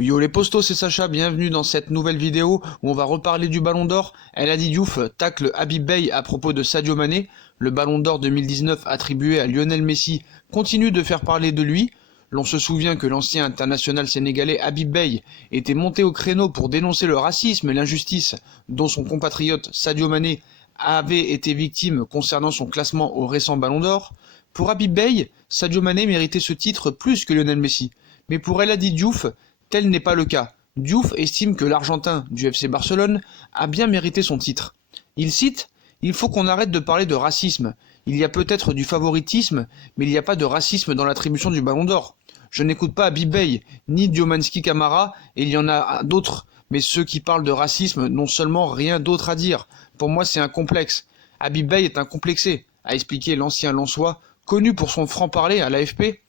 Yo les postos, c'est Sacha, bienvenue dans cette nouvelle vidéo où on va reparler du Ballon d'Or. El Hadji Diouf tacle Habib Beye à propos de Sadio Mané. Le Ballon d'Or 2019 attribué à Lionel Messi continue de faire parler de lui. L'on se souvient que l'ancien international sénégalais Habib Beye était monté au créneau pour dénoncer le racisme et l'injustice dont son compatriote Sadio Mané avait été victime concernant son classement au récent Ballon d'Or. Pour Habib Beye, Sadio Mané méritait ce titre plus que Lionel Messi. Mais pour El Hadji Diouf, tel n'est pas le cas. Diouf estime que l'Argentin du FC Barcelone a bien mérité son titre. Il cite « Il faut qu'on arrête de parler de racisme. Il y a peut-être du favoritisme, mais il n'y a pas de racisme dans l'attribution du Ballon d'Or. Je n'écoute pas Habib Beye, ni Diomansy Kamara, et il y en a d'autres, mais ceux qui parlent de racisme n'ont seulement rien d'autre à dire. Pour moi, c'est un complexe. Habib Beye est un complexé », a expliqué l'ancien Lensois, connu pour son franc-parler à l'AFP.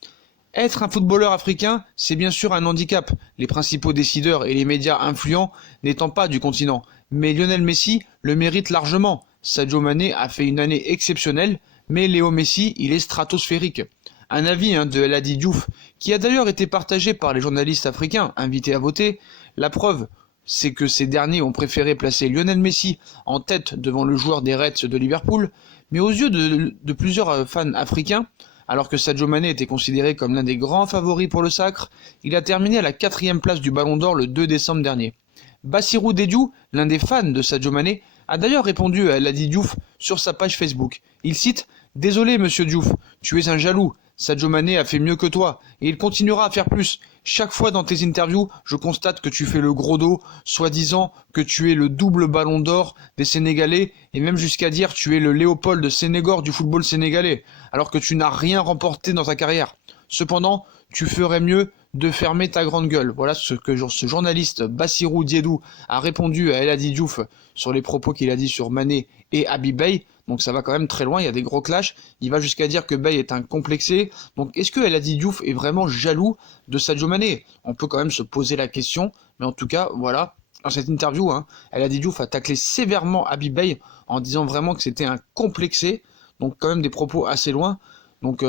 Être un footballeur africain, c'est bien sûr un handicap, les principaux décideurs et les médias influents n'étant pas du continent. Mais Lionel Messi le mérite largement. Sadio Mané a fait une année exceptionnelle, mais Léo Messi, il est stratosphérique. Un avis de El Hadji Diouf, qui a d'ailleurs été partagé par les journalistes africains invités à voter. La preuve, c'est que ces derniers ont préféré placer Lionel Messi en tête devant le joueur des Reds de Liverpool, mais aux yeux de plusieurs fans africains, alors que Sadio Mané était considéré comme l'un des grands favoris pour le sacre, il a terminé à la 4e place du Ballon d'Or le 2 décembre dernier. Bassirou Dediou, l'un des fans de Sadio Mané, a d'ailleurs répondu à El Hadji Diouf sur sa page Facebook. Il cite « Désolé monsieur Diouf, tu es un jaloux. Sadio Mané a fait mieux que toi, et il continuera à faire plus. Chaque fois dans tes interviews, je constate que tu fais le gros dos, soi-disant que tu es le double Ballon d'Or des Sénégalais, et même jusqu'à dire tu es le Léopold de Sénégor du football sénégalais, alors que tu n'as rien remporté dans ta carrière. Cependant, tu ferais mieux de fermer ta grande gueule. » Voilà ce que ce journaliste Bassirou Dediou a répondu à El Hadji Diouf sur les propos qu'il a dit sur Mané et Habib Beye. Donc ça va quand même très loin, il y a des gros clashs. Il va jusqu'à dire que Beye est un complexé. Donc est-ce que El Hadji Diouf est vraiment jaloux de Sadio Mané? On peut quand même se poser la question, mais en tout cas, voilà. Dans cette interview, El Hadji Diouf a taclé sévèrement Habib Beye en disant vraiment que c'était un complexé. Donc quand même des propos assez loin. Donc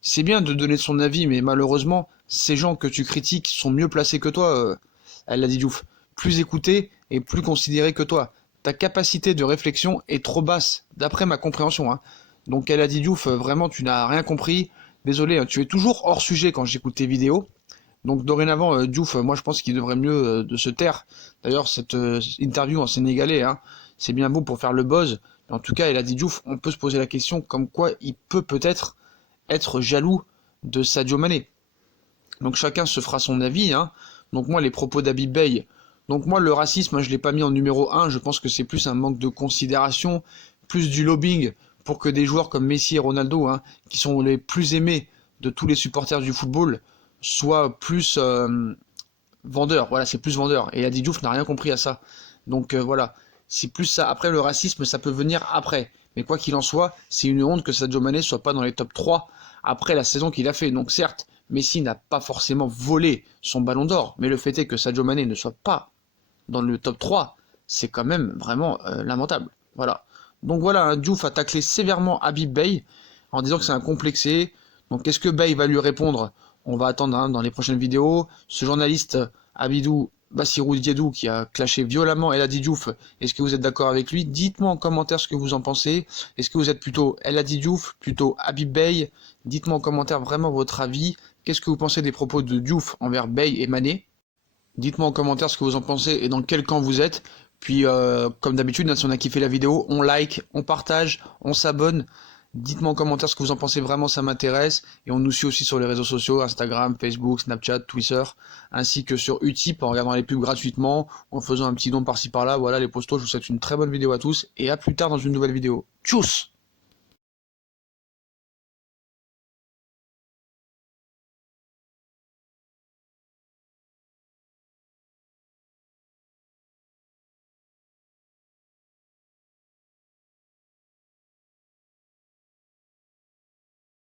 c'est bien de donner son avis, mais malheureusement, ces gens que tu critiques sont mieux placés que toi, El Hadji Diouf. Plus écoutés et plus considérés que toi. Ta capacité de réflexion est trop basse, d'après ma compréhension. Donc El Hadji Diouf, vraiment tu n'as rien compris. Désolé, tu es toujours hors sujet quand j'écoute tes vidéos. Donc dorénavant, Diouf, moi je pense qu'il devrait mieux de se taire. D'ailleurs, cette interview en sénégalais, c'est bien beau pour faire le buzz. Mais en tout cas, El Hadji Diouf, on peut se poser la question comme quoi il peut peut-être être jaloux de Sadio Mané. Donc chacun se fera son avis. Donc moi, les propos d'Habib Beye, donc moi, le racisme, je ne l'ai pas mis en numéro 1, je pense que c'est plus un manque de considération, plus du lobbying pour que des joueurs comme Messi et Ronaldo, qui sont les plus aimés de tous les supporters du football, soient plus vendeurs. Voilà, c'est plus vendeur. Et Hadji Diouf n'a rien compris à ça. Donc voilà, c'est plus ça. Après, le racisme, ça peut venir après. Mais quoi qu'il en soit, c'est une honte que Sadio Mané soit pas dans les top 3 après la saison qu'il a fait. Donc certes, Messi n'a pas forcément volé son Ballon d'Or, mais le fait est que Sadio Mané ne soit pas dans le top 3, c'est quand même vraiment lamentable. Voilà. Donc voilà, Diouf a taclé sévèrement Habib Beye en disant que c'est un complexé. Donc est-ce que Beye va lui répondre? On va attendre dans les prochaines vidéos. Ce journaliste Bassirou Dediou qui a clashé violemment El Hadji Diouf, est-ce que vous êtes d'accord avec lui? Dites-moi en commentaire ce que vous en pensez. Est-ce que vous êtes plutôt El Hadji Diouf, plutôt Habib Beye? Dites-moi en commentaire vraiment votre avis. Qu'est-ce que vous pensez des propos de Diouf envers Beye et Mané? Dites-moi en commentaire ce que vous en pensez et dans quel camp vous êtes. Puis comme d'habitude, si on a kiffé la vidéo, on like, on partage, on s'abonne. Dites-moi en commentaire ce que vous en pensez, vraiment ça m'intéresse. Et on nous suit aussi sur les réseaux sociaux, Instagram, Facebook, Snapchat, Twitter, ainsi que sur Utip en regardant les pubs gratuitement, en faisant un petit don par-ci par-là. Voilà les postos, je vous souhaite une très bonne vidéo à tous et à plus tard dans une nouvelle vidéo. Tchuss!